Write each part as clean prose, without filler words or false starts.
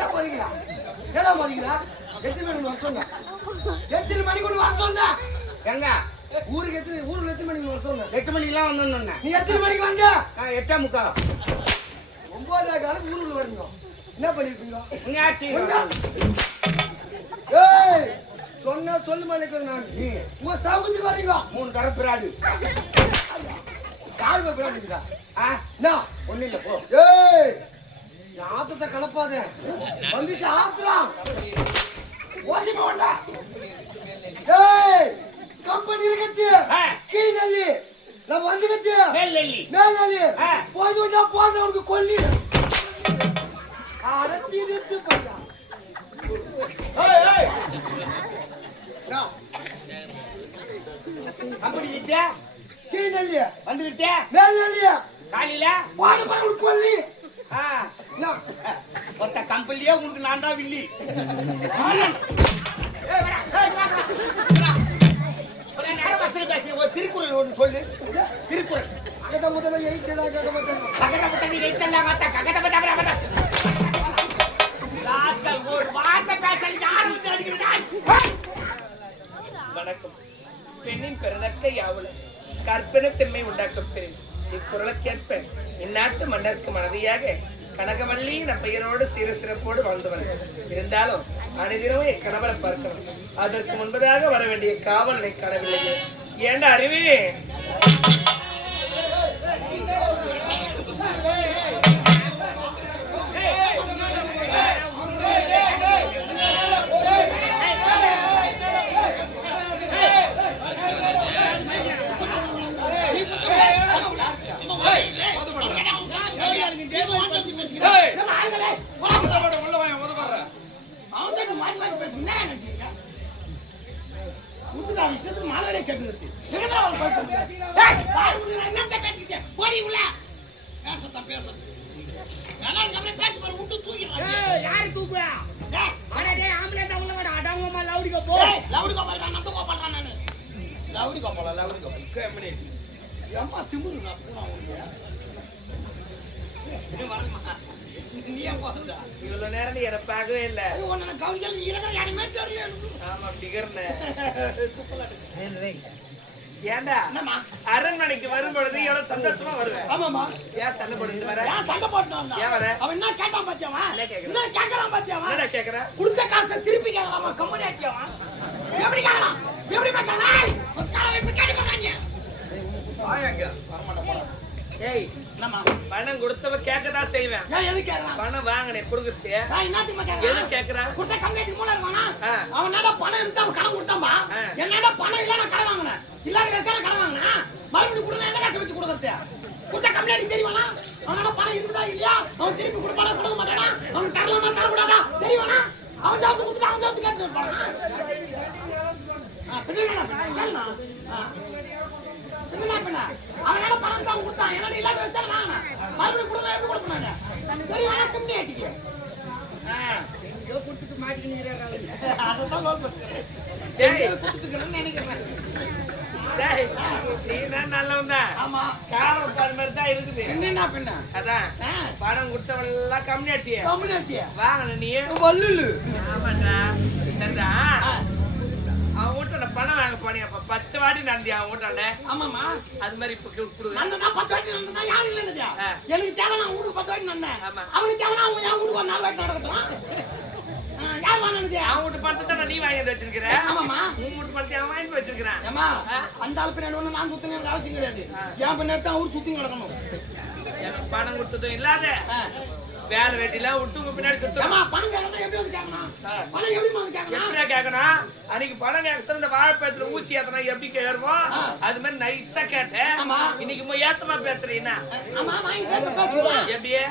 ஏன் போறீங்களா? ஏடா போறீங்களா? எத்தனை மணிக்கு வர சொன்ன? எத்தனை மணிக்கு வர சொன்ன? எங்க ஊருக்கு ஊருக்கு எத்தனை மணிக்கு வர சொன்ன? 8 மணிக்கெல்லாம் வந்தோன்னு. நீ எத்தனை மணிக்கு வந்த? 8:45. 9 காலம் ஊருக்குள்ள வரீங்க. என்ன பண்ணிருப்பீங்க? நீ ஆச்சு. ஏய் சொன்னா சொல்லு மாட்டேங்க. நான் உங்க சவுத்துக்கு வரீங்க. 3 தர பிராடு. யாரு பிராடுங்க? ஒண்ணு இல்ல போ. ஏய் ஆத்தத்தை கலப்பாத. வந்துச்சு ஆத்துறா. ஓசி போடல. ஏய் கம்பெனி இருக்கச்சு. கீ நல்லி. நம்ம வந்து கச்சு. மேல் நல்லி. மேல் நல்லி. போய் வந்தா போறவனுக்கு கொல்லி. அடத்தி திட்டு போடா. ஏய் ஏய். கம்பெனி கிட்ட கீ நல்லி. வந்துட்டே. மேல் நல்லி. காலையில போடு போய் கொல்லி. ஒருத்த கம்பெனியே உனக்கு நான் தான் வில்லி. திருக்குறள் ஒன்று சொல்லு. திருக்குறள் அகத முதல்ல எயித்தா ககத வணக்கம். பெண்ணின் பிறதற்க யாவலும் கற்பனை திண்மை உண்டாக்கும் பெண் இக்குறளுக்கேற்ப இந்நாட்டு மன்னருக்கு மனைவியாக கனகவல்லி என பெயரோடு சிறப்போடு வாழ்ந்தவர். இருந்தாலும் அனைதினமும் என் கணவரை பார்க்கணும். அதற்கு முன்பதாக வர வேண்டிய காவலனை காணவில்லையே. ஏண்டா அறிவே? இவ்வளவு நேரம் நீ என்ன பார்க்கவே இல்ல. ஆமா ஏண்டா அரண்மனைக்கு வரும்பொழுது எவ்வளவு சந்தோஷமா வருவேன். ஆமாமா. ஏன் சண்டை போட்டு வர? சண்டை போட்டு ஏன் வர? அவன் என்ன கேட்டான் பாத்தியாவா? என்ன கேக்குறான் பாத்தியாவா? என்ன கேக்குறா? குடுத்த காசை திருப்பி கேக்குறாமா? கம்பெனி ஆட்டியாவா? எப்படி கேக்குறான்? எப்படி கேக்குறான்? காலை வைப்பு கேட்டு போறாங்க. ஆயாங்க வரமாட்ட போடா. ஏய் என்னம்மா பணம் கொடுத்தவ கேட்கதான் செய்வேன். ஏன் எது கேக்குறான்? பணம் வாங்கினே கொடுக்குறது. நான் என்னத்துக்கு கேக்குறேன்? எது கேக்குறான்? குடுத்த கம்பெனிக்கு மூணு இருக்கானா? அவன் என்னடா பணம் இருந்தா கடன் கொடுத்தாம்பா. என்னடா பணம் இல்ல நான் கடன் வாங்குனேன். இல்லாத காசு கடன் வாங்குனா. மறுபடியும் கொடுங்க என்ன காசு வச்சு கொடுக்கறது? குடுத்த கம்பெனிக்கு தெரியுமானா? அவனோட பணம் இருக்குதா இல்லையா? அவன் திருப்பி கொடுப்பானா கொடுக்க மாட்டானா? அவன் தரலாமா தரக்கூடாதா? தெரியுமானா? அவன் ஜாத்து கொடுத்துட்டு அவன் ஜாத்து கேட்டு இருப்பானா? பின்னா அவனால பணம் தான் கொடுத்தான். என்னோட இல்லாத வச்சு வாங்கினேன். மறுபடியும் கொடுத்தா எப்படி கொடுப்பாங்க? தெரியுமானா கம்பெனி ஆட்டிக்க. பணம் கொடுத்தவெல்லாம் கம்யூனிட்டியா வாங்க நீ அவன் வீட்டுல பணம் வாங்க போனீங்க 10 வாட்டி நடந்தியா அவன் வீட்டாண்ட? ஆமாமா. அது மாதிரி இப்ப கொடுங்க. 10 வாட்டி நடந்தா யாரு இல்லைன்னு எனக்கு தேவை. நான் வீட்டுக்கு 10 வாட்டி நடந்தேன். அவனுக்கு தேவைன்னா அவன் என் வீட்டுக்கு ஒரு 4 வாட்டி நடக்கட்டும். யார் வாங்கினது? அவன் வீட்டு பணத்தை நீ வாங்கி வச்சிருக்கிற. ஆமாமா. உன் வீட்டு பணத்தை அவன் வாங்கி வச்சிருக்கிறான். ஏமா அந்த ஆள் பின்னாடி ஒண்ணு நான் சுத்தணும் எனக்கு அவசியம் கிடையாது. என் பின்னாடி தான் அவரு சுத்தி நடக்கணும். எனக்கு பணம் கொடுத்ததும் இல்லாத வேலை வெட்டிலாம் விட்டு உங்க பின்னாடி சுத்தணும். பணம் கேட்கணும். எப்படி வந்து கேட்கணும்? பணம் எப்படி வந்து கேட்கணும்? எப்படியா கேட்கணும்? அன்னைக்கு பணம் கேட்க இந்த வாழைப்பழத்துல ஊசி ஏத்தனா எப்படி கேட்போம் அது மாதிரி நைஸா கேட்டேன். இன்னைக்கு ஏத்தமா பேசுறீங்கன்னா எப்படியே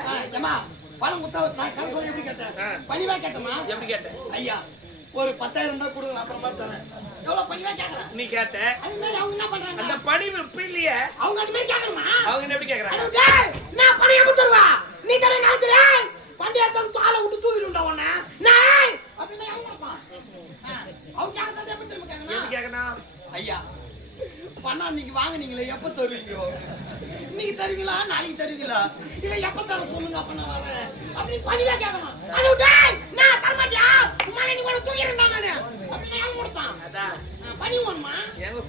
பணம் கொடுத்தா நான் கணக்கு சொல்லி எப்படி கேட்டேன்? பணிவா கேட்டமா? எப்படி கேட்டேன்? ஐயா ஒரு 10,000 தான் கொடுங்க அப்புறமா தரேன். எவ்வளவு பணிவா கேக்குறேன்? நீ கேட்ட அது மாதிரி அவங்க என்ன பண்றாங்க? அந்த பணிவு இப்ப இல்லையே. அவங்க அது மாதிரி கேக்குறமா? அவங்க எப்படி கேக்குறாங்க? டேய் நான் பணம் எப்படி தருவா? நீ தர நான் தரேன். பண்டியாத்தம் தாள விட்டு தூக்கிடுண்டா உன்ன. நான் அப்படினா யாருப்பா? அவங்க கேக்குறத எப்படி திரும்ப கேக்குறா? எப்படி கேக்கணும்? ஐயா பணம் நீங்க வாங்குனீங்களே எப்ப தருவீங்க? நீங்க தருவீங்களா நாளைக்கு தருவீங்களா இல்ல எப்ப தர சொல்லுங்க அப்ப நான் வரேன் அப்படி பணிவா கேட்கணும். அதை விட்டு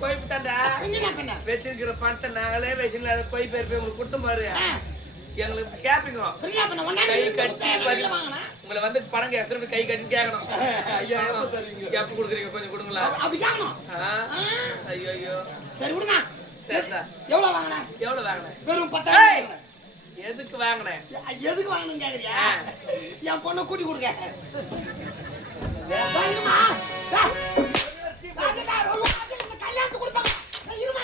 கோயிப்பு தாண்டா என்ன பண்ண வச்சிருக்கிற பணத்தை நாங்களே வச்சுல போய் பேர் போய் உங்களுக்கு கொடுத்தோம் பாரு எங்களுக்கு கேப்பீங்க என்ன பண்ண ஒண்ணா கை கட்டி வாங்கனா உங்களை வந்து பணம் கேட்கறது கை கட்டி கேட்கணும் ஐயா எப்ப கொடுக்குறீங்க கொஞ்சம் கொடுங்களா அப்படி கேட்கணும் ஐயோ ஐயோ சரி விடுங்க சரிதா எவ்வளவு வாங்குன எவ்வளவு வாங்கினேன் வெறும் 10,000 எதுக்கு வாங்கினேன் எதுக்கு வாங்கணும் கேக்குறியா என் பொண்ணை கூட்டி கொடுங்க வாங்கம்மா கல்யாணத்துக்கு கொடுப்பாங்க இருமா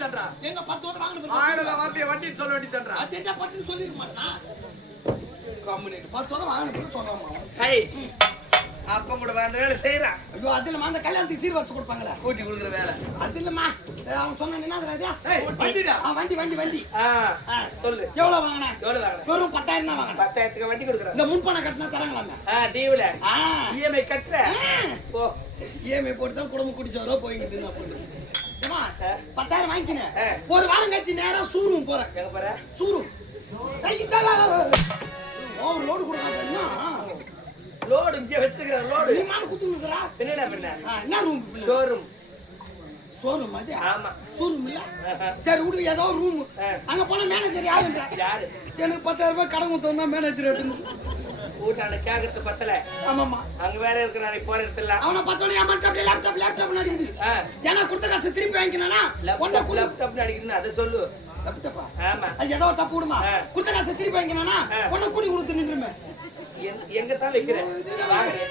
இந்த எங்க 10 வருஷம் வாங்கின வண்டி சொல்ல வேண்டியதுன்றா தெரிஞ்சா பட்டுன்னு சொல்லிருக்க மாட்டேன் 10 வருஷம் வாங்கின சொல்றான் அப்ப கூட அந்த வேலை செய்யறான் ஐயோ அது இல்லம்மா அந்த கல்யாணத்துக்கு சீர்வரிசை கொடுப்பாங்களா கூட்டி கொடுக்குற வேலை அது இல்லம்மா அவன் சொன்ன என்ன வண்டிடா வண்டி சொல்லு எவ்வளவு வாங்கின எவ்வளவு வாங்கின வெறும் 10,000 தான் வாங்கின 10,000க்கு வண்டி கொடுக்குறேன் இந்த முன்பணம் கட்டினா தராங்களாமே டிவில இஎம்ஐ கட்டுற ஓ இஎம்ஐ போட்டு தான் குடும்பம் குடிச்சவரோ போய்கிட்டு நான் போட்டு 10,000 வாங்கிக்கினேன் ஒரு வாரம் கழிச்சு நேரா சூரும் போறேன் எங்க போற சூரும் ஓவர் லோடு கொடுக்காதன்னா லோடு இங்க வச்சிருக்கிற லோடு நீ மான் குத்து நிக்கறா என்னடா பண்ண என்ன ரூம் ஷோரூம் அது ஆமா ஷோரூம் இல்ல சரி விடு ஏதோ ரூம் அங்க போனா மேனேஜர் யாருன்றா யாரு எனக்கு 10,000 ரூபாய் கடன் கொடுத்தா மேனேஜர் எடுத்து ஊட்டான கேக்குறது பத்தல ஆமாமா அங்க வேற இருக்கிறானே போற இடத்துல அவன பார்த்தோனே அம்மா சாப்பிட லேப்டாப் நடிக்குது ஏன்னா கொடுத்த காசு திருப்பி வாங்கிக்கனா ஒண்ணு லேப்டாப் நடிக்குதுன்னு அத சொல்லு தப்புப்பா ஆமா அது ஏதோ தப்பு விடுமா கொடுத்த காசு திருப்பி வாங்கிக்கனா ஒண்ணு கூடி கொடுத்து நின்றுமே எங்க தான் வைக்கிறேன் வாங்குறேன்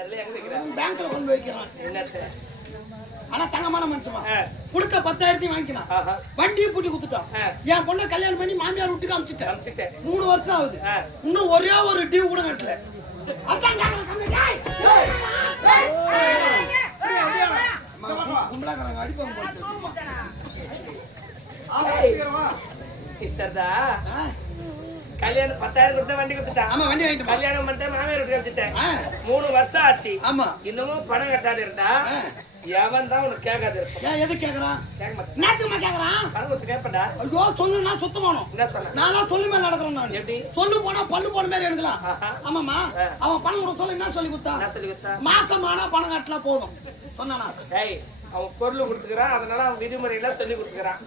அதுல எங்க வைக்கிறேன் பேங்க்ல கொண்டு வைக்கிறான் என்னத்த ஆனா தங்கமான மனுஷமா கொடுத்த 10,000 வாங்கிக்கலாம் வண்டியை பூட்டி குத்துட்டான் என் பொண்ணை கல்யாணம் பண்ணி மாமியார் வீட்டுக்கு அனுப்பிச்சிட்டேன் 3 வருஷம் ஆகுது இன்னும் ஒரே ஒரு டியூ கூட கட்டல அதான் கும்பலாக்காரங்க அடிப்பாங்க கல்யாணம் 10,000 கொடுத்த வண்டி கொடுத்துட்டான் ஆமா வண்டி வாங்கிட்டு கல்யாணம் பண்ணிட்டு மாமியார் வீட்டுக்கு அனுப்பிச்சிட்டேன் 3 வருஷம் ஆச்சு ஆமா இன்னமும் பணம் கட்டாது இருந்தா எவன் தான் உனக்கு கேட்காது ஏன் எது கேக்குறான் கேட்க மாட்டேன் நேத்துமா கேக்குறான் பணம் கொடுத்து கேட்படா ஐயோ சொல்லுனா சுத்தமானோம் என்ன சொன்ன நான்லாம் சொல்லு மேல நடக்கிறேன் நான் எப்படி சொல்லு போனா பல்லு போன மாதிரி எடுக்கலாம் ஆமாமா அவன் பணம் கொடுக்க சொல்ல என்ன சொல்லி கொடுத்தான் என்ன சொல்லி கொடுத்தா மாசமானா பணம் கட்டல போதும் சொன்னானா ஏய் அவன் பொருள் கொடுத்துக்கிறான் அதனால அவன் விதிமுறையெல்லாம் சொல்லி கொடுத்துக்கிறான்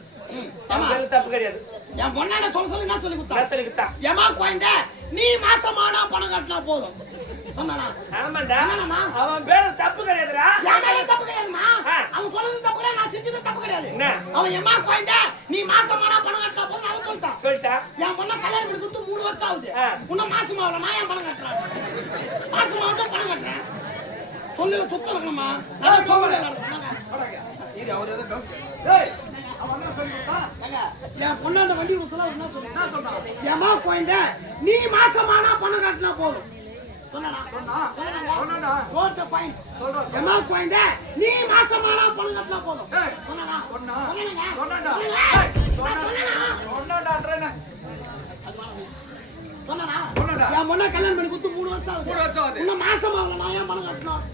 தப்பு கிடையாது என் பொண்ணாட சொல்ல என்ன சொல்லி கொடுத்தான் சொல்லி கொடுத்தான் ஏமா குழந்தை நீ மாசமானா பணம் கட்டினா போதும் சொன்னானா ஆமாண்டா அவன் பேரு தப்பு கிடையாதுடா என் மேல தப்பு கிடையாதுமா அவன் சொன்னது தப்பு கிடையாது நான் செஞ்சது தப்பு கிடையாது அவன் ஏமா குழந்தை நீ மாசமானா பணம் கட்டினா போதும் அவன் சொல்லிட்டான் என் பொண்ணை கல்யாணம் பண்ணி கொடுத்து 3 வருஷம் ஆகுது இன்னும் மாசம் ஆகல நான் ஏன் பணம் கட்டுறேன் மாசம் ஆகட்டும் பணம் கட்டுறேன் சொல்லுல சுத்தம் இருக்கணுமா நான் சொல்லுங்க இது அவர் எது என் பொண்ணாண்ட வண்டி கொடுத்தா என்ன சொல்றான் ஏமா குழந்தை நீ மாசமானா பணம் கட்டினா போதும் ஏமா குழந்தை நீ மாசமானா பணம் கட்டினா போதும் என் பொண்ணை கல்யாணம் பண்ணி கொடுத்து 3 வருஷம் ஆகுது இன்னும் மாசம் ஆகல நான் ஏன் பணம் கட்டணும்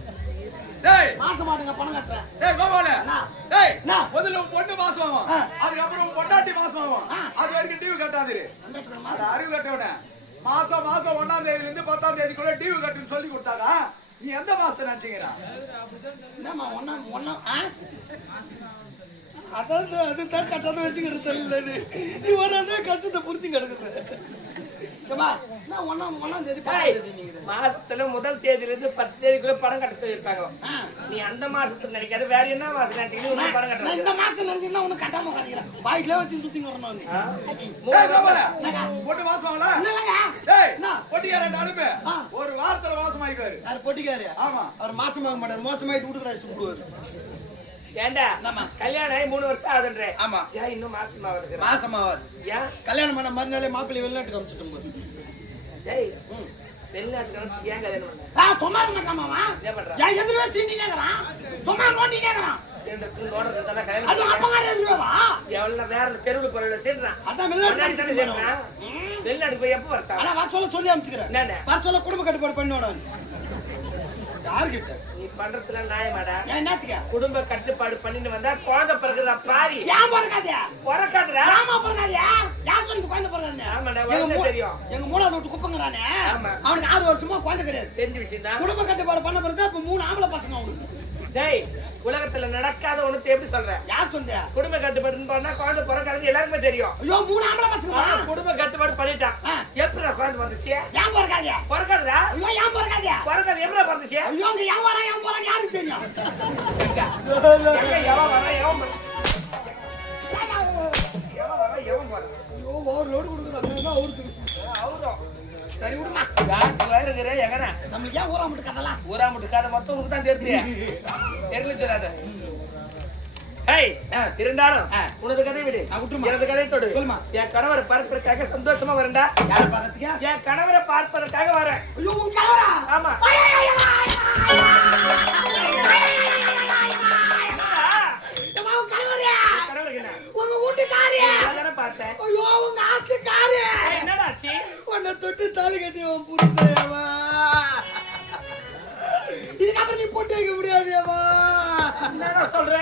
மாசம் மாட்டுங்க பணம் கட்டுறேன் முதல்ல பொண்ணு மாசம் ஆகும் அதுக்கப்புறம் பொண்டாட்டி மாசம் ஆகும் அது வரைக்கும் டிவி கட்டாது அறிவு கட்டவன மாசம் 1ஆம் தேதியில இருந்து 10ஆம் தேதிக்குள்ள டிவி கட்டுன்னு சொல்லி கொடுத்தாங்க நீ எந்த மாசத்தை நினைச்சீங்கடா என்னம்மா ஒன்னா அதான் அதுதான் கட்டாத வச்சுக்கிறது தெரியல நீ வராதே கஷ்டத்தை புரிஞ்சு கிடக்குற மாசத்துல முதல் தேதியில இருந்து 10 தேதிக்குள்ள பணம் கட்ட சொல்லிருப்பாங்க நீ அந்த மாசத்துல நினைக்காத வேற என்ன மாசம் நினைச்சீங்க பணம் கட்ட இந்த மாசம் நினைச்சீங்கன்னா உனக்கு கட்டாம உட்காந்துக்கிறேன் பாய்க்குல வச்சு சுத்தி வரணும் பொட்டு மாசம் பொட்டிக்காரன் அனுப்பு ஒரு வாரத்துல மாசம் ஆயிக்காரு அது பொட்டிக்காரு ஆமா அவர் மாசம் ஆக மாட்டார் மாசமாயிட்டு வீட்டுக்கு அழைச்சிட்டு போடுவாரு ஏண்டா கல்யாணம் ஆகி 3 வருஷம் ஆகுதுன்றே ஆமா ஏன் இன்னும் மாசமாவது மாசமாவது ஏன் கல்யாணம் பண்ண மறுநாளே மாப்பிள்ளை வெளிநாட்டுக்கு அனுப்பிச்சிட்டு போது ஏய் வெளிநாட்டுக்கு ஏன் கல்யாணம் பண்ண சும்மா இருக்க மாட்டாமா என்ன பண்றான் ஏன் எதிரே சீண்டினேங்கறான் சும்மா நோண்டினேங்கறான் சேர்ந்ததுக்கு நோடுறது தானே அது கல்யாணம் அப்பங்காரி எதுவா எவ்வளவு வேற தெருவுல போறவள சேர்றான் அதான் முன்னாடி தானே வெளிநாட்டு சேர்றான் வெளிநாடு போய் எப்ப வரட்டா ஆனா வர சொல்ல சொல்லி அனுப்பிச்சுக்கிறேன் என்னண்ணே? வர சொல்ல குடும்ப கட்டுப்பாடு பண்ணிவிட யாருக்கிட்ட நீ பண்றதுல நியாயமாடா ஏன் என்னத்துக்கு குடும்ப கட்டுப்பாடு பண்ணிட்டு வந்தா குழந்தை பிறகுற பாரி ஏன் பிறக்காதே பிறக்காதுடா ஆமா பிறக்காதே யார் சொல்லி குழந்தை பிறக்காது ஆமாடா உனக்கு தெரியும் எங்க மூணாவது விட்டு குப்பங்கிறானே ஆமா. அவனுக்கு 6 வருஷமா குழந்தை கிடையாது தெரிஞ்ச விஷயம் தான் குடும்ப கட்டுப்பாடு பண்ண பிறகு இப்ப 3 ஆம்பளை பசங்க அவனுக்கு டேய் உலகத்துல நடக்காத ஒண்ணு எப்படி சொல்ற யார் சொன்னே குடும்ப கட்டுப்பாடுன்னு பண்ணா குழந்தை பிறக்காதுன்னு எல்லாருக்குமே தெரியும் ஐயோ 3 ஆம்பளை பசங்க குடும்ப கட்டுப்பாடு பண்ணிட்டான் ஆ. எப்படிடா குழந்தை வந்துச்சு ஏன் பிறக்காதே பிறக்காதுடா ஐயோ ஏன் பிறக்காதே பிறக்காது எப்படிடா பிறந்துச்சு ஐயோ அங்க ஏன் வரா ஏன் போறான்னு யாருக்கு தெரியும் எங்க? எங்க எவன் வரா எவன் போறான்? எவன் வரா எவன் போறான்? ஐயோ ஒரு லோடு கொடுக்குறாங்க அவருக்கு அவரும் சரி விடுமா யாருக்கு வயிறுகிற எங்கண்ணா நம்மளுக்கு ஏன் ஊரா மட்டும் கதலாம் ஊரா முட்டுக்காத மொத்தம் உனக்கு தான் தெரியுது தெரியல சொல்லாத ஏய் இருந்தாலும் உனது கதை விடு நான் விட்டுருமா? எனது கதை தொடு சொல்லுமா? என் கணவரை பார்ப்பதற்காக சந்தோஷமா வரேன்டா யாரை பார்க்கறதுக்கு என் கணவரை பார்ப்பதற்காக வரேன் ஐயோ உன் கலவரா ஆமா உன் கலவரே கணவருக்கு என்ன உங்க வீட்டுக்காரி அதானே பார்த்தேன் ஐயோ உங்க ஆத்துக்காரி என்னடா ஆச்சு உன்னை தொட்டு தாலி கட்டி உன் புருஷையவா இதுக்கப்புறம் நீ பொட்டு வைக்க முடியாதுயம்மா என்னடா சொல்ற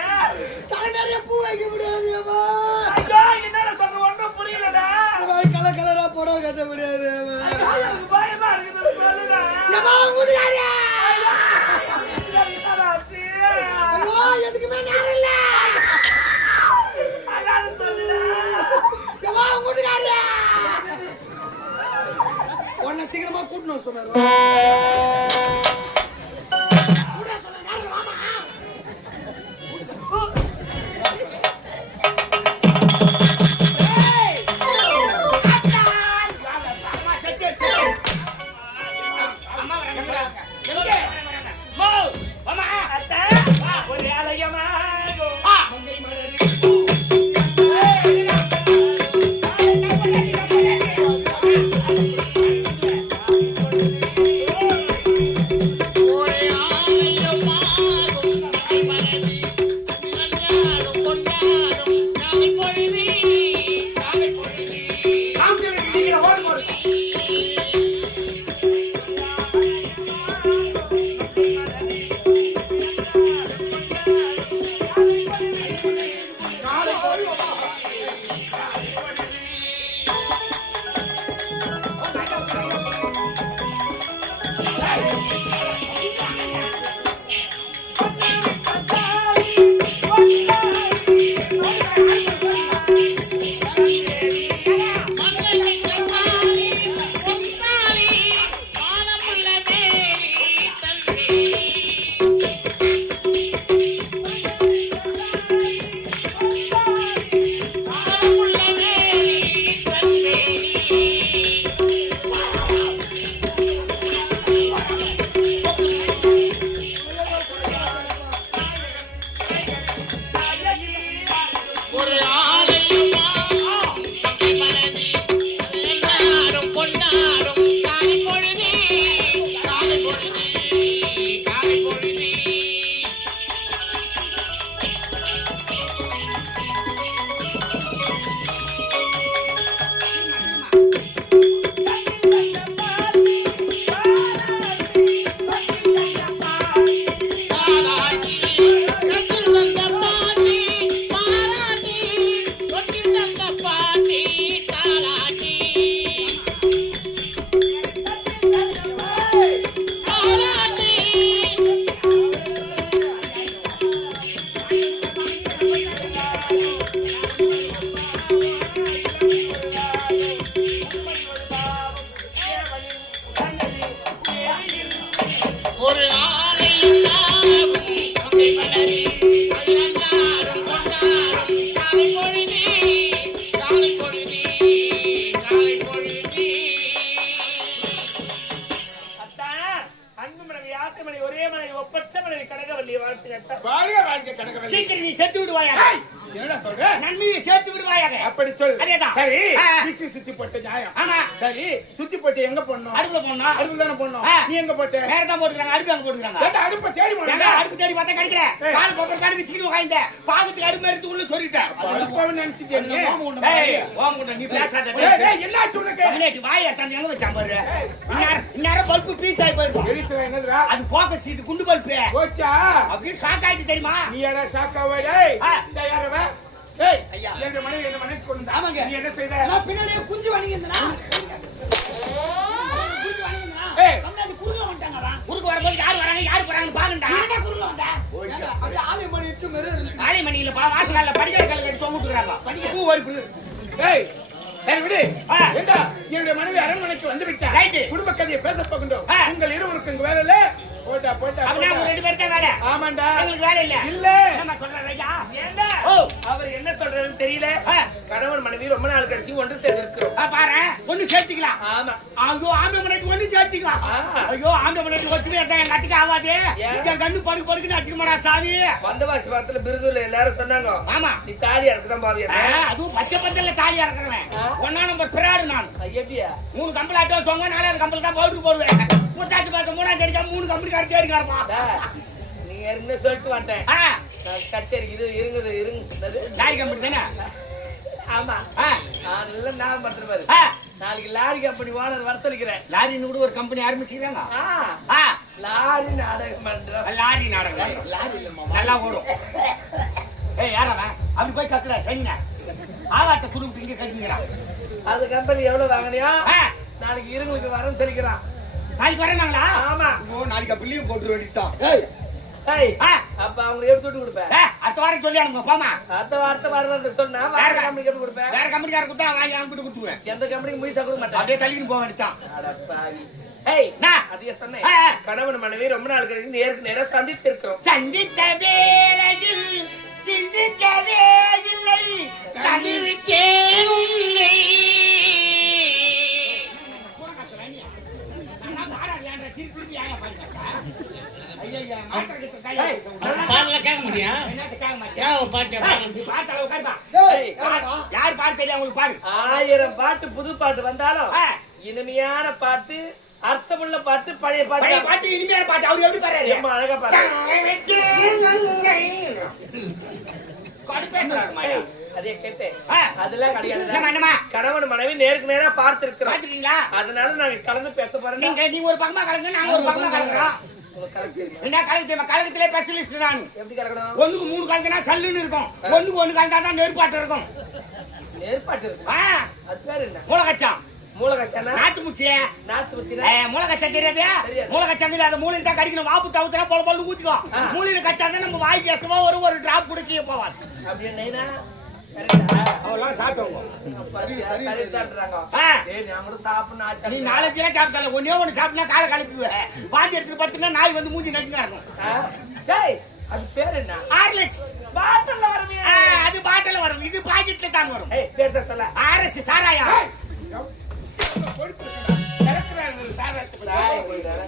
தலை நிறைய பூ வைக்க முடியாதுயம்மா ஐயோ என்னடா சொல்ற ஒண்ணும் புரியலடா இந்த மாதிரி கலர் கலரா புடவை கட்ட முடியாதுயம்மா எனக்கு பயமா இருக்குது சொல்லுடா ஏம்மா உங்க வீட்டுக்காரி என்னடா ஆச்சு ஐயோ எதுக்குமே நேரம் இல்ல அதான் சொல்லுடா ஏம்மா உங்க வீட்டுக்காரி உன்னை சீக்கிரமா கூட்டணும் சொன்னாரு ஒரு ஆலயமாக மங்கை மலரி சீக்கிரம் நீ செத்து விடுவாயா என்னடா சொல்ற? நன்மையை சேர்த்து விடுவாயாக. அப்படி சொல். அதேதான். சரி, ஆ. திசை சுத்தி போட்ட நியாயம். ஆமா. சரி, சுத்தி போட்டு எங்க போடணும்? அடுப்புல போடணும். அடுப்புல தானே போடணும். ஆ. நீ எங்க போட்ட? வேற தான் போட்டுக்கிறாங்க, அடுப்பு அங்க போட்டுக்கிறாங்க. ஏண்டா அடுப்பை தேடி ஏங்க, போனீங்க? அடுப்பு தேடி பார்த்தா கிடைக்கல. கால் பக்கம் காடு சீனி உட்கார்ந்த பாகத்துக்கு அடுப்பு எடுத்து உள்ள சொல்லிட்டேன். அடுப்பான்னு நினைச்சிட்டே நீ? ஏய், ஓமுண்ட நீ பேசாத. ஏய், டேய், என்னாச்சு உனக்கு? கம்யூனிட்டி வாய் எடுத்தாந்து எங்க வச்சான் பாரு. இந்நேரம் பல்பு பீஸ் ஆகி போயிருக்கும். எரித்துல என்னதுடா? அது போக்கஸ், இது குண்டு பல்பு. போச்சா? அப்படியே ஷாக் ஆயிடுச்சு தெரியுமா? நீ யாரா ஷாக்காவா? டேய், ஆ. இந்த யாரவ? டேய், ஐயா. எங்க மனைவி என்ன மனைவி கொண்டு வந்தா? ஆமாங்க. நீ என்ன செய்த? நான் பின்னாடியே குஞ்சு வணங்கிருந்தேனா? ஏய். குறுக்க வந்துட்டாங்கடா. குறுக்க வரும்போது யார் வராங்க யார் போறாங்கன்னு பாருங்கடா. என்ன குறுக்க வந்தா? அப்படியே ஆலிமணி இச்சு மெரு. ஆலிமணியில வாசல்ல படிக்கிற கல்லு கட்டி தொங்குறாங்க. படிக்க பூ வரி புல்லு. டேய், சரி விடு. ஆ. ஏண்டா, என்னுடைய மனைவி அரண்மனைக்கு வந்து விட்டா. ரைட்டு. குடும்ப கதையை பேச போகின்றோம். ஆ. உங்கள் இருவருக்கு இங்க வேலை இல்ல. போட்டா போட்டா அப்படியே போட்டா. அவங்க 2 பேருக்கு தான் வேலை. ஆமாண்டா. உங்களுக்கு வேலை இல்ல. இல்ல. என்ன சொல்றாரு ஐயா? ஏண்டா ஓ. அவர் என்ன சொல்றதுன்னு தெரியல. ஆ. கணவன் மனைவி ரொம்ப நாள் கழிச்சு ஒன்று சேர்ந்திருக்கிறோம். பாரு, ஒண்ணு சேர்த்துக்கலாம். ஆமா. ஐயோ, ஆம்பளை மனைவி ஒண்ணு சேர்த்துக்கலாம். ஆ. ஐயோ, ஆம்பளை மனைவி ஒத்துமே இருந்தா எங்க அட்டுக்கு ஆகாது. ஏன்? என் கண்ணு படுக்கு படுக்குன்னு அடிச்சுக்க மாட்டா சாமி. வந்தவாசி பாத்துல பிருதுல எல்லாரும் சொன்னாங்க. ஆமா. நீ தாலி அறுக்குதான் பாவியா. அதுவும் பச்சை பந்தல்ல தாலி இறக்குறவன். ஆ. 1 நம்பர் பிராடு நான். எப்படியா? 3 கம்பல் ஆட்டோ சொங்க, 4வது கம்பல் தான் பவுடர் போடுவேன். புத்தாச்சு மாசம் 3ஆம் தேதிக்கு 3 கம்பெனி கார்டு தேடி கிடப்பான். நீ என்ன சொல்லிட்டு வந்துட்டேன். ஆ, கட்டேரிக்கு இது இருங்குது. லாரி கம்பெனி தானே? ஆமா. ஆ, நல்ல ஞாபகம் பண்ற பாரு. ஆ. நாளைக்கு லாரி கம்பெனி ஓனர் வர சொல்லிக்கிறேன். லாரின்னு கூட ஒரு கம்பெனி ஆரம்பிச்சுக்கிறாங்க. ஆ, லாரி நாடகம் பண்றோம். லாரி நாடகம். லாரி இல்லம்மா, நல்லா ஓடும். ஏய், யாரவன் அப்படி போய் கத்துடா சனினா. ஆவாட்ட குடும்பம் இங்க கட்டிங்கிறான். அந்த கம்பெனி எவ்வளவு வாங்கினியா? ஆ, நாளைக்கு இருங்களுக்கு வரேன்னு சொல்லிக்கிறான். நாளைக்கு வரேனாங்களா? ஆமா. ஓ, நாளைக்கு பிள்ளையும் போட்டு வேண்டித்தான். ஏய், ஏய், ஆ, அப்ப அவங்க எடுத்து விட்டு கொடுப்பேன். அடுத்த வாரம் சொல்லி அனுப்புங்க போமா. அடுத்த வார்த்தை வரணும்னு சொன்னா வேற கம்பெனிக்கு எப்படி கொடுப்பேன்? வேற கம்பெனிக்கார கொடுத்தா வாங்கி அனுப்பிட்டு கொடுத்துருவேன். எந்த கம்பெனிக்கு முயற்சி கொடுக்க மாட்டேன். அப்படியே தள்ளின்னு போக வேண்டித்தான். ஏய், நான் அதையே சொன்னேன். ஆ. கணவன் மனைவி ரொம்ப நாள் கழிச்சு நேருக்கு நேரம் சந்தித்திருக்கிறோம். சந்தித்த வேளையில் சிந்திக்கவே இல்லை. தந்துவிட்டேன் உன்னை. பாடல கேட்க முடியும் யார் பாட்டு தெரியும் உங்களுக்கு? பாடு. 1000 பாட்டு புது பாட்டு வந்தாலும் ஆ. இனிமையான பாட்டு, அர்த்தமுள்ள பாட்டு, பழைய பழைய பாட்டு பாட்டு இனிமையான பாட்டு. அவர் எப்படி பாடுறாரு? ரொம்ப அழகா பாரு. ஏய், அதே கேட்டேன். ஆ. அதெல்லாம் கிடையாது. என்னம்மா, என்னம்மா? கணவன் மனைவி நேருக்கு நேரா பார்த்திருக்கிறோம். பாத்துட்டீங்களா? அதனால நாங்க கலந்து பேச போறோம். நீங்க ஒரு பக்கமா கலங்க, நாங்க ஒரு பக்கமா கலங்குறோம். உங்களுக்கு கலக்கு தெரியுமா? என்ன கலக்கு தெரியுமா? கலக்கத்திலே ஸ்பெஷலிஸ்ட் நானு. எப்படி கலக்கணும்? 1க்கு 3 கலந்தனா சல்லுன்னு இருக்கும். 1க்கு 1 கலந்தா தான் நெருப்பாட்டு இருக்கும். ஏற்பாட்டு இருக்கு. ஆ, அது பேர் என்ன? மூலகச்சம், மூலகச்சானா? நாட்டு முச்சியே. நாத்து வச்சுனா? மூலகச்சம் தெரியாது? தெரியாது. மூலகச்சம் அது மூலையில தான் கடிக்கணும். வாப்பு தவுத்துனா பொல பொல ஊத்திக்கோ. ஆ. மூலையில கச்சா தான் நம்ம வாய்க்கு எசவா ஒரு டிராப் குடிக்க போவாது. அப்படியே நைனா? கரெக்டா? அவெல்லாம் சாப்பிட்டவங்க. கரெக்டான்றாங்க. ஆ. ஏய், நான் கூட சாப்பிடணும் ஆச்சா. நீ 4 எல்லாம் சாப்பிட்டால ஒண்ணே ஒண்ணு சாப்பிட்டா காலை கலப்பிடுவேன். வாந்தி எடுத்துட்டு படுத்துனா நாய் வந்து மூஞ்சி நக்கிங்க இருக்கும். ஆ? டேய், அது பேர் என்ன? ஹார்லிக்ஸ். பாட்டில்ல வருமே. அது பாட்டில வரும், இது பாக்கெட்ல தான் வரும். ஏய், பேர் தான் சொல்ல. ஆர்எஸ் சாராயா.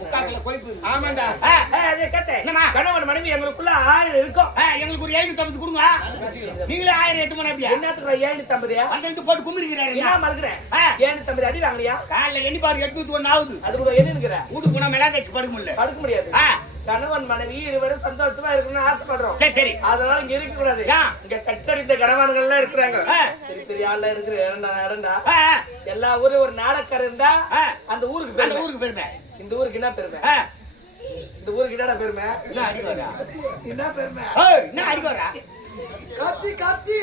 முக்காக்குல கொய்ப்பு. ஆமாண்டா. ஆ. ஏய், அதே கேட்டேன். என்னம்மா? கணவன் மனைவி எங்களுக்குள்ள 1000 இருக்கும். எங்களுக்கு ஒரு 750 கொடுங்க. நீங்களே 1000 எடுத்து போனா எப்படியா? என்னத்துக்கு 750? அந்த இது போட்டு கும்பிடுகிறாரு. என்ன மலக்குறேன்? ஆ. 750 அடி வாங்கலையா? காலைல எண்ணி பாரு 801 ஆகுது. அது கூட என்ன நிக்கிற? வீட்டுக்கு போனா மெலா தேய்ச்சி படுக்க முடியல. படுக்க முடியாது. ஆ. கணவன் மனைவி இருவரும் சந்தோஷமா இருக்கணும்னு ஆசைப்படுறோம். சரி சரி. அதனால இங்க இருக்க கூடாது. ஏன்? இங்க கட்டடித்த கணவான்கள் எல்லாம் இருக்கிறாங்க. ஆ. பெரிய பெரிய ஆள்ல இருக்கிற இடம்டா. ஆ, எல்லா ஊரும் ஒரு நாடக்கரை இருந்தா ஆ. அந்த ஊருக்கு அந்த பெருமை. ஊருக்கு பெருமை. இந்த ஊருக்கு என்ன பெருமை? ஆ. இந்த ஊருக்கு என்னடா பெருமை? என்ன அடிக்கோரா? என்ன பெருமை? ஏய், என்ன அடிக்கோரா? கத்தி கத்தி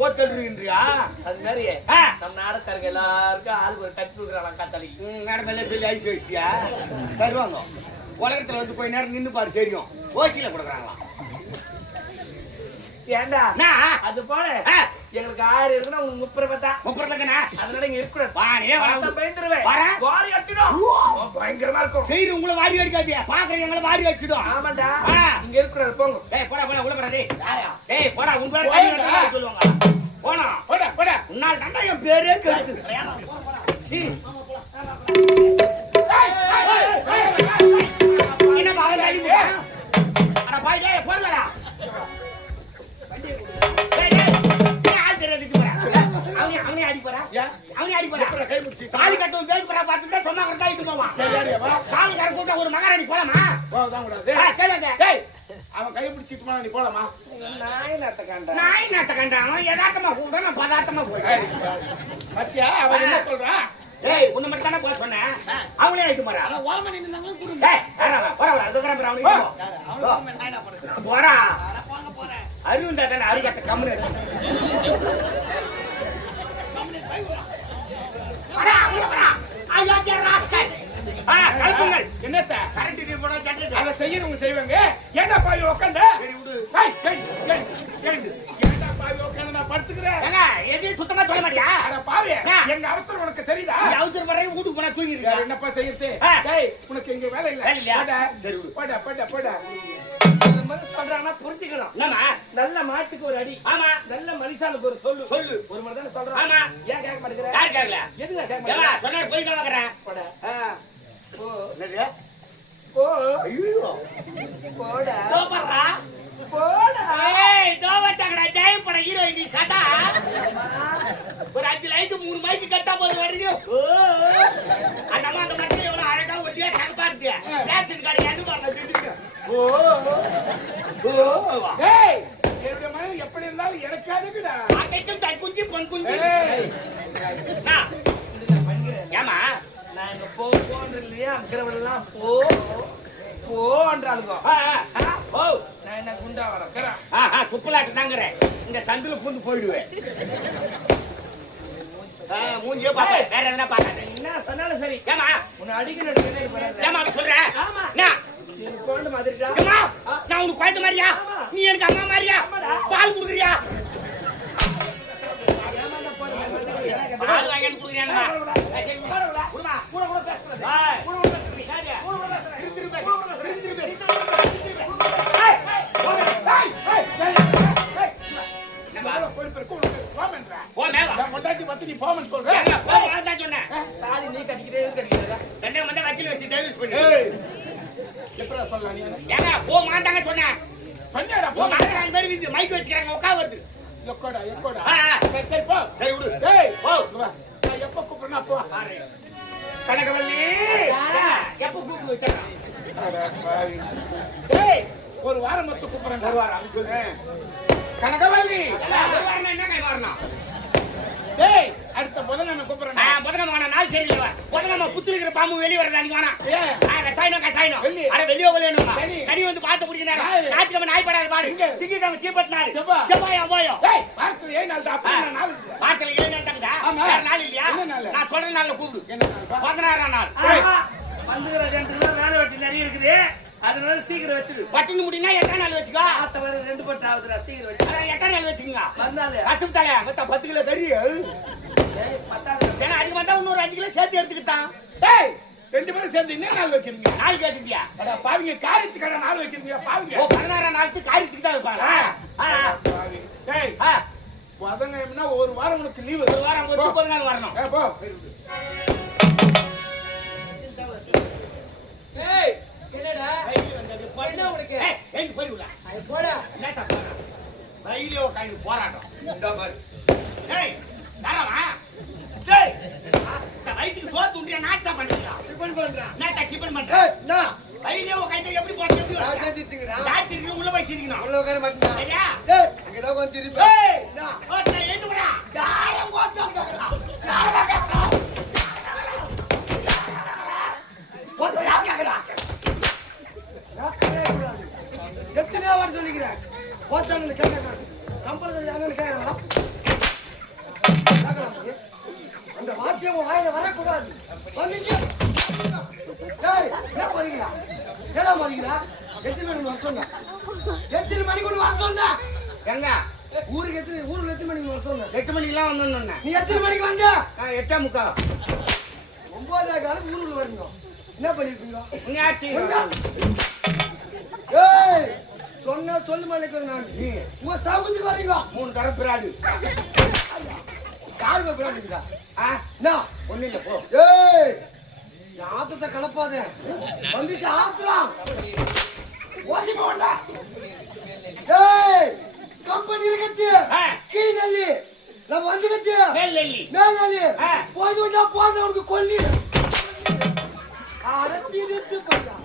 போத்தல்றியா? அது மாதிரி ஆ. நம்ம நாடக்காரங்க எல்லாருக்கும் ஆளுக்கு ஒரு கட்டி கொடுக்குறாங்க காத்தாளி. மேடம் எல்லாம் சொல்லி ஐஸ் வச்சிட்டியா? தருவாங்க. உலகத்துல வந்து கொஞ்ச நேரம் நின்னு பாரு தெரியும். ஓசியில கொடுக்குறாங்களாம். ஏண்டா? நான் அது போல ஆ. எங்களுக்கு 1000 இருக்குன்னா உங்களுக்கு 30 ரூபாய். 30 ரூபாய்தானே? அதனால இங்க இருக்கக்கூடாது. வானே வா. பயந்துருவேன். வரேன். வாரி அடிச்சிடும். பயங்கரமா இருக்கும். செய்து உங்களை வாரி அடிக்காதே. பாக்குற எங்களை வாரி அடிச்சிடும். ஆமாண்டா. ஆ. இங்க இருக்கக்கூடாது போங்க. டேய் போடா போடா உள்ள போடா டேய். யாரா? டேய் போடா உன் பேர் போடா. தண்ணி ஊத்த சொல்லுவாங்க. போடா. போடா போடா. உன்னால் தாண்டா என் பேரே கெடுது. சீ. என்ன பாவம் தள்ளி போ. அட பாய் டேய் போடலடா. டேய் அவனே அடி போறா ஏன்? அவனே அடி போறா எப்படா கை பிடிச்சி? தாலி கட்டும் பேசி போறா பார்த்துட்டு சொன்னாங்க தான் இட்டு போவான் ஏய், யாரு வா? காவல்கார கூட்ட ஒரு மகாராணி போலாமா போகதான் கூடாது. கேளுங்க டேய், அவன் கை பிடிச்சிட்டு போனா நீ போலாமா? நாய் நத்த கண்டா நாய் நாட்ட கண்டான் அவன் யதார்த்தமா கூப்பிட்டா நான் பதார்த்தமா ஏய், போயிட்டேன் பாத்தியா அவன் என்ன சொல்றான்? ஏய் உன்னை மட்டும் தானே போக சொன்னேன் அவனே ஆயிட்டு போறா அதான் ஓரமா நின்னுந்தாங்க குடுங்க. ஏய் வரவா அது கிளம்புற அவனுக்கு யாரு? அவனுக்கு என்ன என்ன பண்ணுது? போடா அட போங்க போறேன். அருந்தா தானே அருகட்ட கம்முனு கம்ப்ளீட் பைவா. வரா அங்க வரா ஐயா ராஸ்கல் கல்பங்கள் என்னத்த? கரண்ட் டிவி போனா சட்டை அதை செய்யறவங்க செய்வாங்க. ஏன்டா பாவி உட்காந்த? சரி விடு ஏய், ஏய், ஏய், எழுந்து. ஏன்டா பாவி உட்காந்து நான் படுத்துக்கிறேன்? ஏங்க எதையும் சுத்தமா சொல்ல மாட்டியா அட பாவி, ஏன்? எங்க அவசரம் உனக்கு தெரியுதா? இந்த அவசர வரையும் வீட்டுக்கு போனா தூங்கி வேற இருக்கா என்னப்பா செய்யறது? ஆ. டேய், உனக்கு இங்க வேலை இல்ல. வேலை இல்லையா? போடா. சரி விடு. போடா, போடா, போடா. இந்த மாதிரி சொல்றாங்கன்னா புரிஞ்சுக்கணும். என்னம்மா நல்ல மாட்டுக்கு ஒரு அடி, ஆமா நல்ல மனுஷாளுக்கு ஒரு சொல்லு. சொல்லு. ஒரு மாதிரி தானே சொல்றான். ஆமா. ஏன் கேட்க மாட்டேங்கிற? யார் கேக்கல எதுக்கு கேட்க ஏமா மாட்டேங்கிற? சொன்னா போய் தான் வைக்கிறேன் போடா. போ. என்னது போ. ஐயோ போடா. தோ பர்றா போடா. ஏய் தோ வட்டாங்கடா ஜெயம் பட ஹீரோயின் நீ சதா ஒரு 5 லைட் 3 மைக்கு கட்டா போது வரீங்க ஓ அந்த அம்மா அந்த மட்டும் எவ்வளவு அழகா ஒல்லியா சகப்பா இருக்கு ரேஷன் கார்டு என்ன பண்ண தெரியுங்க ஓ ஓ வா டேய், என்னுடைய மனைவி எப்படி இருந்தாலும் எனக்கு அதுக்குடா. அன்னைக்கும் தன் குஞ்சு பொன் குஞ்சு ஏய், நான் இதுல பண்ணிக்கிறேன். ஏமா நான் இங்க போன்ற இல்லையா அங்கிறவெல்லாம் போன்றாளுங்க. ஓ நான் என்ன குண்டா வளர்க்கிறேன். சுப்புலாட்டு தாங்கறேன் இந்த சந்துல பூந்து போயிடுவேன் மூஞ்சியே பாப்பா வேற என்ன பாக்காத என்ன சொன்னாலும் சரி. ஏமா உன்னை அடிக்கணும். ஏமா அப்படி சொல்ற ஆமா. என்ன நீ குழந்தை மாதிரிடா. ஏமா நான் உனக்கு குழந்தை மாதிரியா ஆமா. நீ எனக்கு அம்மா மாதிரியா ஆமாடா. பால் குடுக்குறியா ஏமாந்தா போதும். எனக்கு பால் வாங்கி குடுக்குறியாமா கூட கூட பேசுறது. ஏய். கூட கூட பேசுறது. கூட கூட பேசுறது. எவ்வளவு பொறுப்பு இருக்கு உனக்கு? போமென்றா. ஓ மேவா என் பொண்டாட்டி பார்த்து நீ போமென்னு சொல்ற? ஏங்க போ நான் தான் சொன்னேன் தாலி நீ கட்டிக்கிறதா? சண்டை மண்டை வக்கீல் வச்சு டைவர்ஸ் பண்ணி ஏய், எப்படா சொல்லலாம் நீ என்ன? ஏங்க போ மாட்டாங்க சொன்னேன் சொன்னியாடா, போ போ. மாட்டாங்க அந்த மாதிரி வீட்டு மைக் வச்சுக்கறாங்க உட்கா வருது எக்கோடா, எக்கோடா. ஆ, ஆ. சரி, சரி, போ. சரி விடு டேய், போ இங்க வா. நான் எப்ப கூப்பிடுறேன்னா போ. பாரு கனகவல்லி. எப்ப கூப்பிடு வச்சாங்க அட பாவி. டேய், ஒரு வாரம் மொத்தம் கூப்பிடுறேன். ஒரு வாரம் அப்படி சொல்றேன் கனகவல்லி. ஒரு வாரம் என்ன கை வரணும் டேய், அடுத்த புதன்கிழமை கூப்பிடுறேன். புதனமா வேணா நாள் சரியில்லை புதனமா புத்து இருக்கிற பாம்பு வெளியே வரல அன்னைக்கு வேணாம் ஏன்? கசாயினம் கசாயினம் வெள்ளி. அட வெளியே வேணுமா சனி. சனி வந்து பார்த்து பிடிக்கிறாங்க யாரு? ஞாயிற்றுக்கிழமை நாய் படாது பாரு எங்க? திங்கக்கிழமை தீப்பட்டு நாள் செவ்வாய். செவ்வாய் அவ்வாயம் டேய், வாரத்துல 7 நாள் தான். அப்ப என்ன நாள் இருக்கு? வாரத்துல 7 நாள் தங்குதா ஆமா. வேற நாள் இல்லையா என்ன நாள்? நான் சொல்ற நாள்ல கூப்பிடு என்ன நாள்ப்பா? 16ஆம் நாள் வந்துகிற ரெண்டுலாம் வேலை வெட்டி நிறைய இருக்குது. அதனால சீக்கிரம் வச்சிடு. பட்டினி முடினா 8ஆம் நாள் வச்சுக்கோ ஆசை வர 2 பட்டு ஆகுதுடா. சீக்கிரம் வச்சு. அதான் 8ஆம் நாள் வச்சுக்கோங்க வந்தாலே கசுப்பு தலை மொத்தம் 10 கிலோ கறி பத்தாவது ஏன்னா அதிகமா தான் இன்னொரு 5 கிலோ சேர்த்து எடுத்துக்கிட்டான் டேய், 2 பேரும் சேர்ந்து என்ன நாள் வைக்கிறீங்க? நாள் கேட்டுந்தியா அட பாவிங்க, காரியத்துக்கான நாள் வைக்கிறீங்க பாவிங்க. ஓ 16ஆம் நாளுக்கு காரியத்துக்கு தான் வைப்பாங்க பாவி. டேய், ஆ புதன்கிழமைனா ஒரு வாரம் உனக்கு லீவு. ஒரு வாரம் ஒரு 30 நாள் வரணும் போ. ஏய் என்னடா என்ன உனக்கு? ஏய் போய்டா அது போடா. என்னடா போறா ரயிலே உட்காந்து போராட்டம் இந்த பாரு ஏய் தரவா டேய் இந்த வயித்துக்கு சோத்து உண்டியா நாஸ்தா பண்ணியா டிபன் பண்றேன். நாட்டா டிபன் பண்ற ஏய் நான் ரயிலே உட்காந்து எப்படி போறது நான் தெரிஞ்சிங்கடா. டாக்டருக்கு உள்ள போய் திரிக்கணும் உள்ள உட்கார மாட்டேன். சரியா டேய் அங்க தான் வந்து திருப்பி. ஏய் நான் ஓத்த ஏந்துடா யாரும் கோத்தாங்கடா. கோத்தா யார் கேக்குறா? எத்தனை வாரம் சொல்லிக்கிறேன் கோத்தாங்க கேட்கறாங்க கம்பல்சரி யாரும் கேட்கறாங்க அந்த வாத்தியம் வாயில வரக்கூடாது வந்துச்சு டேய் என்ன போறீங்களா ஏடா போறீங்களா எத்தனை மணிக்கு வர சொன்ன எத்தனை மணிக்கு வர சொன்ன எங்க ஊருக்கு எத்தனை மணிக்கு வர சொன்ன 8 மணிக்கெல்லாம் வந்தோன்னு நீ எத்தனை மணிக்கு வந்த 8:45 9 காலம் ஊருக்குள்ள வரீங்க என்ன பண்ணிருக்கீங்க நீ ஆச்சு ஏய் சொன்னா சொல்லு மாட்டேங்க நான் உங்க சவுத்துக்கு வரீங்க 3 கரப்பிராடு கால் போறாங்க ஆ என்ன ஒண்ணு இல்ல போ ஏய் ஆத்தத்தை கலப்பாத வந்துச்சு ஆத்திரம் ஓடி போண்டா ஏய் கம்பெனி இருக்குது ஆ. கீழல்லி நம்ம வந்து கத்தி மேல்நெல்லி. மேல்நெல்லி ஆ. போது வந்தா போனவனுக்கு கொல்லி அடத்தி நிறுத்து பண்ணா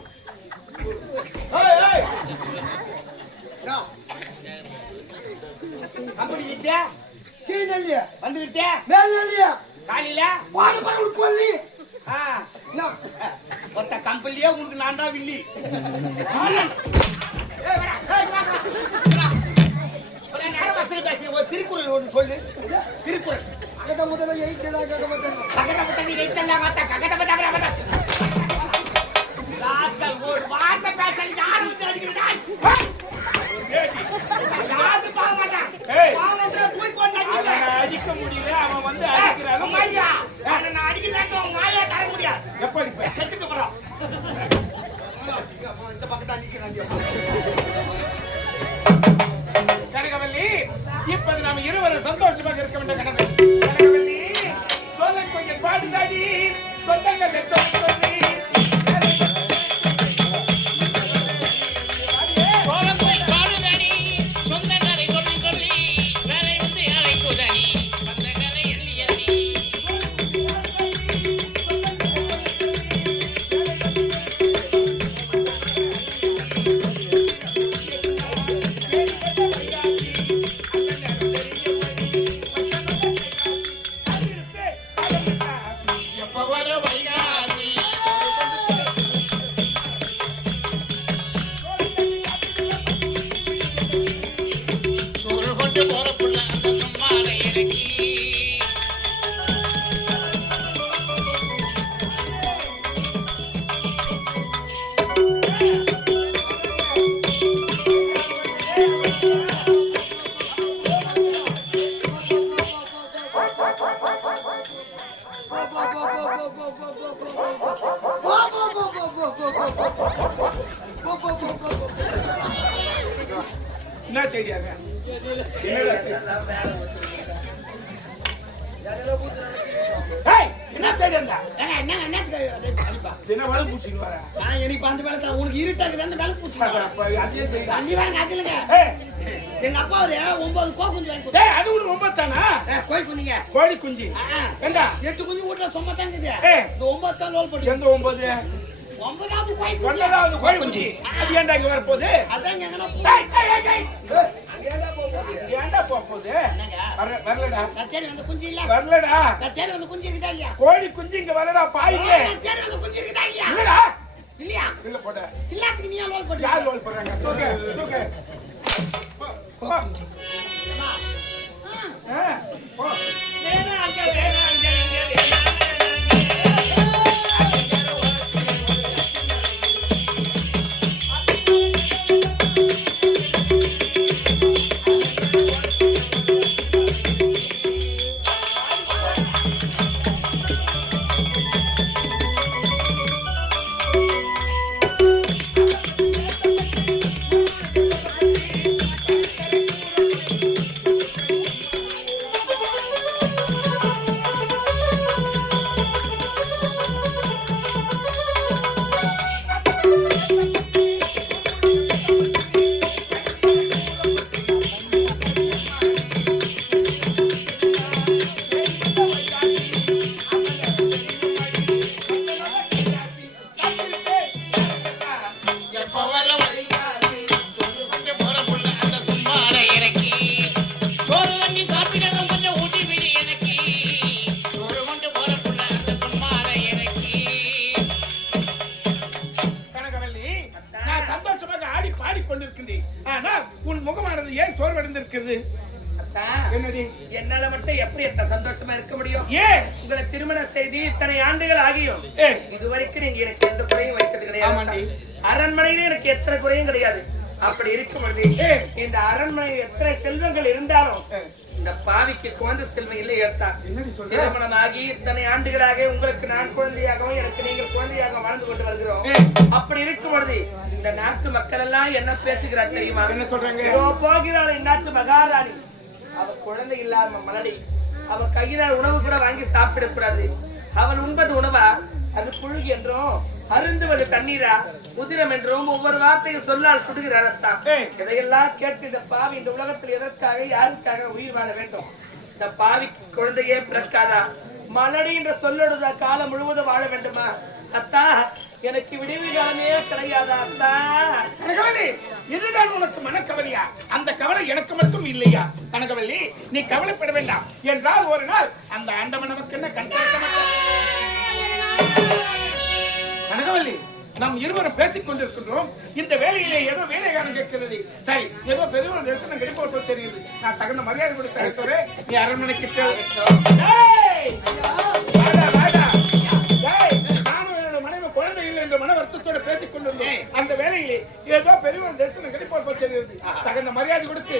கம்பெனி கிட்ட கீழ்நெல்லி வந்துகிட்டே மேல்நெல்லி காலையில போன பையனுக்கு கொல்லி ஆ, என்ன? ஒருத்த கம்பெனியே உனக்கு நான் தான் வில்லி. ஒரு நேரம் வசதி பேசி ஒரு திருக்குறள் ஒன்று சொல்லு. திருக்குறள் அகத முதல்ல எயிட்டெல்லாம் கேட்க மாட்டேன் ககடபத்தனி எத்தனை வார்த்தை ககடபத்தபட ராஸ்கல் ஒரு வார்த்தை பேசல யாரும் வந்து அடிக்கிறாய். யாரு பாவ மாட்டான். பாவத்துல போய் கொண்டாடி அடிக்க முடியல அவன் வந்து அடிக்கிறான். மாயா நான் அடிக்கிறேன் உன் மாயா தர முடியாது. எப்படி செத்துக்கு போறோம். இந்த பக்கத்தா நிக்கிறாங்க கனகவல்லி இப்ப நாம இருவரும் சந்தோஷமாக இருக்க வேண்டிய கனகவல்லி சொல்ல கொஞ்சம் பாடுதாடி சொந்தங்கள் சொல்லி கோலங்கள் பாடுதடி சொந்தங்களை சொல்லி சொல்லி வேலை வந்து அழைக்குதடி சொந்தங்களை எண்ணி எண்ணி எப்ப வர வைகாசி சோறு கொண்டு போற புள்ள அந்த சும்மாலை இறக்கி என்ன தேடியாங்க என்ன தேடியா சின்ன வேலை பூச்சிக்கு வர எனக்கு அந்த வேலை தான் உனக்கு இருட்டாக்குது அந்த வேலை பூச்சி அதே செய்ய தண்ணி வேலை காத்திலங்க எங்க அப்பா ஒரு 9 கோ குஞ்சு வாங்கி கொடுத்தாரு. அது கூட 9 தானா கோழி குஞ்சுங்க கோழி குஞ்சு ஏண்டா 8 குஞ்சு வீட்டுல சும்மா தாங்குது ஏய். இந்த 9 தான் லோல் போட்டு எந்த 9 9வது கோழி குஞ்சு ஒன்பதாவது கோழி குஞ்சு அது ஏண்டா இங்க வர போகுது அதாங்க எங்கனா ஏண்டா போகுது ஏண்டா போகுது வரலடா நான் தேடி வந்த குஞ்சு இல்ல வரலடா நான் தேடி வந்த குஞ்சு இருக்குதா இல்லையா கோழி குஞ்சு இங்க வரடா பாயிங்க நான் தேடி வந்த குஞ்சு இருக்குதா இல்லையா இல்லடா இல்லையா இல்ல போட எல்லாத்துக்கும் நீ லோல் போட்டு யார் ரோல் போறாங்க தூக்கு தூக்கு போ அம்மா. போ எப்ப வர வைகாசி சோறு கொண்டு போற புள்ள அந்த சும்மாலை இறக்கி சோறு தண்ணி சாப்பிடணும் கொஞ்சம் ஊட்டி விடு எனக்கு சோறு கொண்டு போற புள்ள அந்த சும்மாலை இறக்கி கனகவல்லி நான் சந்தோஷமாக ஆடி பாடி கொண்டிருக்கின்றேன் ஆனால் உன் முகமானது ஏன் சோர்வடைந்திருக்கிறது என்னடி என்னால மட்டும் எப்படி எத்த சந்தோஷமா இருக்க முடியும் ஏன் உங்களை திருமணம் செய்து இத்தனை ஆண்டுகள் ஆகியும் ஏய். இதுவரைக்கும் நீங்க எனக்கு எந்த குறையும் வைக்கிறது ஆமாண்டி. கிடையாது அரண்மனையில எனக்கு எத்தனை குறையும் கிடையாது அப்படி இருக்கும் பொழுது ஏய். இந்த அரண்மனையில் எத்தனை செல்வங்கள் இருந்தாலும் ஏய். இந்த பாவிக்கு குழந்தை செல்வம் இல்லை ஏத்தா என்னடி சொல்ற திருமணமாகி இத்தனை ஆண்டுகளாக உங்களுக்கு நான் குழந்தையாகவும் எனக்கு நீங்கள் குழந்தையாக வாழ்ந்து கொண்டு வருகிறோம் ஏய். அப்படி இருக்கும் பொழுது இந்த நாட்டு மக்கள் எல்லாம் என்ன பேசுகிறார் தெரியுமா என்ன சொல்றாங்க இதோ போகிறாள் இந்நாட்டு மகாராணி அவ குழந்தை இல்லாம மலடி அவ கையினால் உணவு கூட வாங்கி சாப்பிடக்கூடாது அவள் உண்பது உணவா அது புழுகு என்றும் அருந்துவது தண்ணீரா முதிரம் என்றும் ஒவ்வொரு வார்த்தையும் சொல்லால் சுடுகிறார் ஏய். இதையெல்லாம் கேட்டு இந்த பாவி இந்த உலகத்தில் எதற்காக யாருக்காக உயிர் வாழ வேண்டும் இந்த பாவிக்கு குழந்தையே பிறக்காதா? மலடி என்ற சொல்லோடு காலம் முழுவதும் வாழ வேண்டுமா? அத்தா, எனக்கு விடுவி காலமே கிடையாதா அத்தா? கனகவல்லி, இதுதான் உனக்கு மனக்கவலையா? அந்த கவலை எனக்கு மட்டும் இல்லையா? கனகவல்லி, நீ கவலைப்பட வேண்டாம். என்றால் ஒரு நாள் அந்த ஆண்டவன் நமக்கு என்ன கண் திறக்க மாட்டான். கனகவல்லி, நாம் இருவரும் பேசிக் கொண்டிருக்கின்றோம். இந்த வேலையிலே ஏதோ வேலை காலம் கேட்கிறது. சரி, ஏதோ பெரிய ஒரு தரிசனம் கிடைப்போ தெரியுது. நான் தகுந்த மரியாதை கொடுத்து நீ அரண்மனைக்கு நானும் என்னோட மனைவி குழந்தை இல்லை என்ற மன வருத்தத்தோட பேசிக் கொண்டிருந்தோம். அந்த வேலையிலே ஏதோ பெரிய ஒரு தரிசனம் கிடைப்போ தெரியுது. தகுந்த மரியாதை கொடுத்து